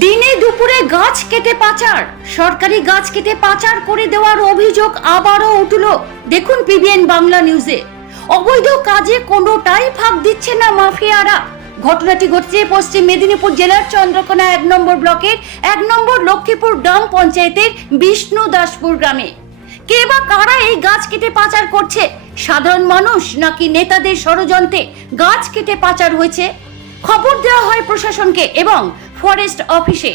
দিনে দুপুরে গাছ কেটে পাচার। সরকারি গাছ কেটে পাচার করে দেওয়ার অভিযোগ আবারও উঠল। দেখুন পিবিএন বাংলা নিউজে অবৈধ কাজে কোনোটাই ফাঁক দিচ্ছে না মাফিয়ারা। ঘটনাটি ঘটছে পশ্চিম মেদিনীপুর জেলার চন্দ্রকোনা এক নম্বর ব্লকের এক নম্বর লক্ষ্মীপুর গ্রাম পঞ্চায়েতের বিষ্ণু দাসপুর গ্রামে। কে বা কারা এই গাছ কেটে পাচার করছে? সাধারণ মানুষ নাকি নেতাদের ষড়যন্ত্রে গাছ কেটে পাচার হয়েছে? খবর দেওয়া হয় প্রশাসনকে এবং ফরেস্ট অফিসে।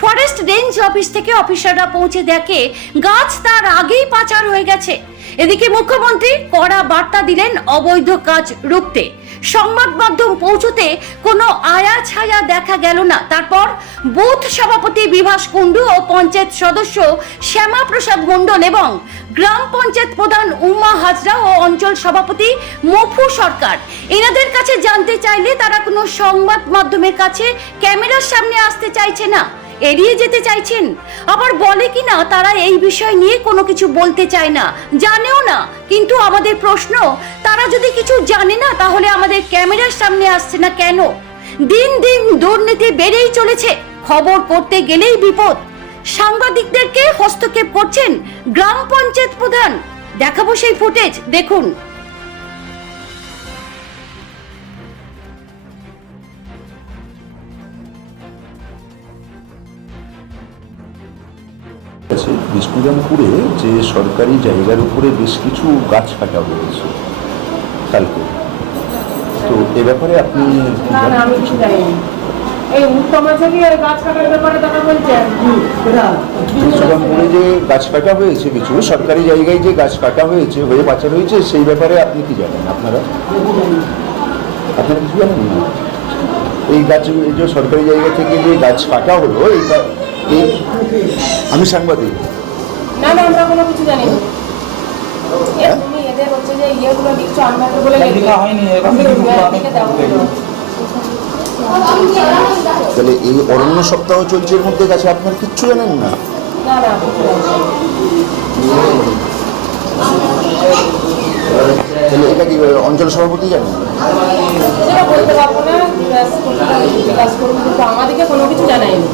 ফরেস্ট রেঞ্জ অফিস থেকে অফিসাররা পৌঁছে দেখে গাছ তার আগেই পাচার হয়ে গেছে। এদিকে মুখ্যমন্ত্রী কড়া বার্তা দিলেন অবৈধ কাজ রুখতে। সংবাদ মাধ্যম পৌঁছতে কোনো আয়া ছায়া দেখা গেল না। তারপর বুথ সভাপতি বিভাস কুণ্ডু ও পঞ্চায়েত সদস্য শ্যামা প্রসাদ মণ্ডল এবং গ্রাম পঞ্চায়েত প্রধান উমা হাজরা ও অঞ্চল সভাপতি মফু সরকার। এনাদের কাছে জানতে চাইলে তারা কোনো সংবাদ মাধ্যমের কাছে ক্যামেরার সামনে আসতে চাইছে না। এড়িয়ে যেতে চাইছেন? আবার বলে কি না তারা এই বিষয় নিয়ে কোনো কিছু বলতে চায় না? জানেও না। কিন্তু আমাদের প্রশ্ন, তারা যদি কিছু জানে না, তাহলে আমাদের ক্যামেরার সামনে আসছে না কেন? দিন দিন দুর্নীতি বেড়েই চলেছে। খবর করতে গেলেই বিপদ। সাংবাদিকদেরকে হস্তক্ষেপ করছেন গ্রাম পঞ্চায়েত প্রধান। দেখাবো সেই ফুটেজ, দেখুন। বিষ্ণুরামপুরে যে সরকারি জায়গার উপরে বেশ কিছু গাছ কাটা হয়েছে কালকে। তো এ ব্যাপারে আপনি আমি কিছু? কিছু এই উত্তম থেকে গাছ কাটার ব্যাপারে তারা বলছেন বিষ্ণুরামপুরে যে গাছ কাটা হয়েছে কিছু সরকারি জায়গায় যে গাছ কাটা হয়েছে হয়ে পাচার হয়েছে সেই ব্যাপারে আপনি কি জানেন? আপনারা? আপনারা কিছু জানেন না? এই গাছ যে সরকারি জায়গা থেকে যে গাছ কাটা হলো এই আমি সাংবাদিক। না না আমরা কোনো কিছু জানি না। হ্যাঁ? তুমি এদের হচ্ছে যে ইয়েগুলো বলে লেখা হয়নি, এরকম তাহলে এই অরণ্য সপ্তাহ চলছে এর মধ্যে গাছে আপনার কিচ্ছু জানেন না? জানি। তাহলে এটা কি অঞ্চল সভাপতি জানেন? বলতে পারব না করব কিন্তু আমাদেরকে কোনো কিছু জানায়নি।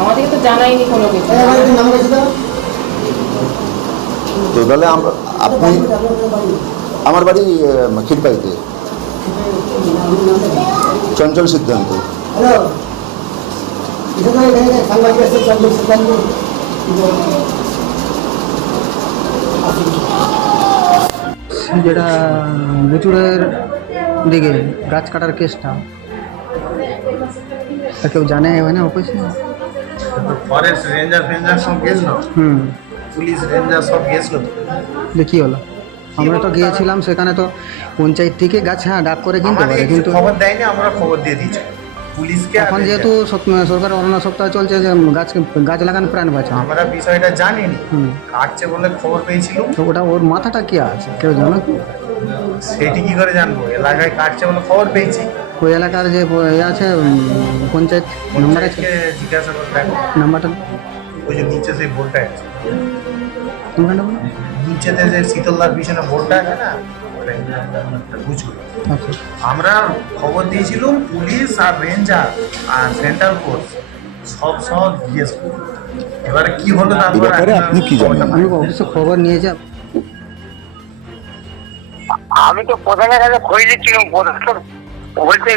আমাদেরকে তো জানায়নি কোনো কিছু। তো তাহলে আপনি আমার বাড়ি ক্ষীরপাইতে। চঞ্চল সিদ্ধান্ত। যেটা বুচুরের দিকে গাছ কাটার কেসটা তা কেউ জানে এখানে অফিসে? ফরেস্ট রেঞ্জার ফেঞ্জার সব গেছিল। হুম। পুলিশ রেঞ্জার সব গেছিল। যে কী হলো? আমরা তো গিয়েছিলাম সেখানে তো পঞ্চায়েত থেকে গাছ হ্যাঁ ডাক করে কিনতে পারে কিন্তু খবর দেয়নি আমরা খবর দিয়ে দিয়েছি। পুলিশকে এখন যেহেতু সরকার অরণ্য সপ্তাহ চলছে যে গাছ গাছ লাগানো প্রাণ বাঁচা আমরা বিষয়টা হুম। কাটছে বলে খবর পেয়েছিলাম। তো ওটা ওর মাথাটা কি আছে? কেউ জানো? সেটি কি করে জানব? এলাকায় কাটছে বলে খবর পেয়েছি। ওই এলাকার যে এ আছে পঞ্চায়েত নাম্বার আছে জিজ্ঞাসা করতে নাম্বারটা ওই যে নিচে সেই বোর্ডটা আছে বলো নিচেতে যে শীতলদার পিছনে বোর্ডটা আছে না আমরা খবর দিয়েছিলাম পুলিশ আর রেঞ্জার আর সেন্ট্রাল ফোর্স সব সব গিয়েছিল এবারে কি হলো তারপর আপনি কি জানেন আমি অবশ্য খবর নিয়ে যাব। আমি তো প্রধানের কাছে খোঁজ দিচ্ছিলাম প্রধান। তো বলছে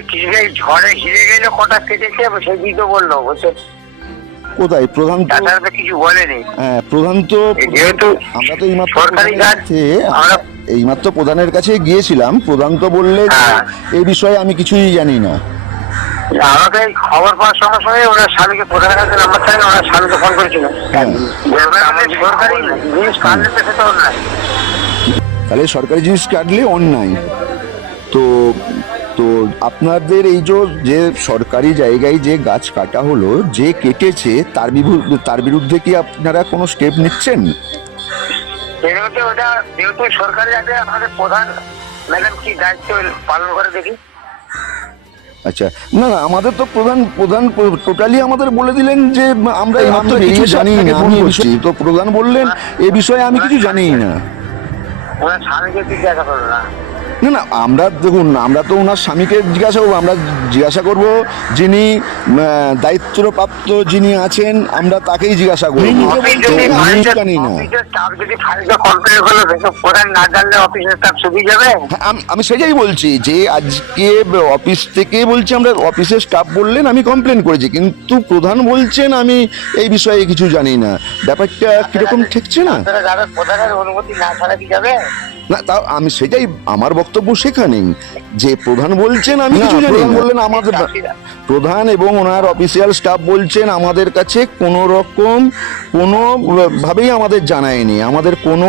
ঝড়ে হিরে গেলে কটা কেটেছে? সেই তো বলল বলছে কোথায়? প্রধান কিছু বলেনি। হ্যাঁ প্রধান তো যেহেতু আমরা তো এইমাত্র সরকারি কাছে এইমাত্র প্রধানের কাছে গিয়েছিলাম। প্রধান তো বললে হ্যাঁ। এই বিষয়ে আমি কিছুই জানি না। আমাকে খবর পাওয়ার সঙ্গে সঙ্গে ওনার স্বামীকে প্রধানের কাছে নাম্বার থাকে ওনার স্বামীকে ফোন করেছিল। হ্যাঁ। সরকারি জিনিস কাটলে সেটা অন্যায়। তাহলে সরকারি জিনিস কাটলে অন্যায়। তো তো আপনাদের এই যে সরকারি জায়গায় যে গাছ কাটা হলো যে কেটেছে তার বিরুদ্ধে তার বিরুদ্ধে কি আপনারা কোনো স্টেপ নিচ্ছেন? যেহেতু ওটা যেহেতু সরকারি আছে আমাদের প্রধান ম্যাডাম কি দায়িত্ব পালন করে দেখি। আচ্ছা না না আমাদের তো প্রধান প্রধান টোটালি আমাদের বলে দিলেন যে আমরা আমরা কিছু জানি না আমি এই বিষয়ে- তো প্রধান বললেন এ বিষয়ে আমি কিছু জানি না। ওনার স্বামীকে জিজ্ঞাসা করো না। না না আমরা দেখুন আমরা তো ওনার স্বামীকে জিজ্ঞাসা করব আমরা জিজ্ঞাসা করব যিনি দায়িত্বপ্রাপ্ত যিনি আছেন আমরা তাকেই জিজ্ঞাসা করব। জানি না। হ্যাঁ, আমি সেটাই বলছি যে আজকে অফিস থেকে বলছি আমরা অফিসের স্টাফ বললেন আমি কমপ্লেন করেছি। কিন্তু প্রধান বলছেন আমি এই বিষয়ে কিছু জানি না। ব্যাপারটা কীরকম ঠেকছে না? প্রধানের অনুমতি না ছাড়া কি যাবে? না তাও আমি সেটাই আমার বক্তব্য সেখানেই। যে প্রধান বলছেন আমি কিছু জানি না। বললেন আমাদের প্রধান এবং ওনার অফিসিয়াল স্টাফ বলছেন আমাদের কাছে কোনো রকম কোনো ভাবেই আমাদের জানায়নি। আমাদের কোনো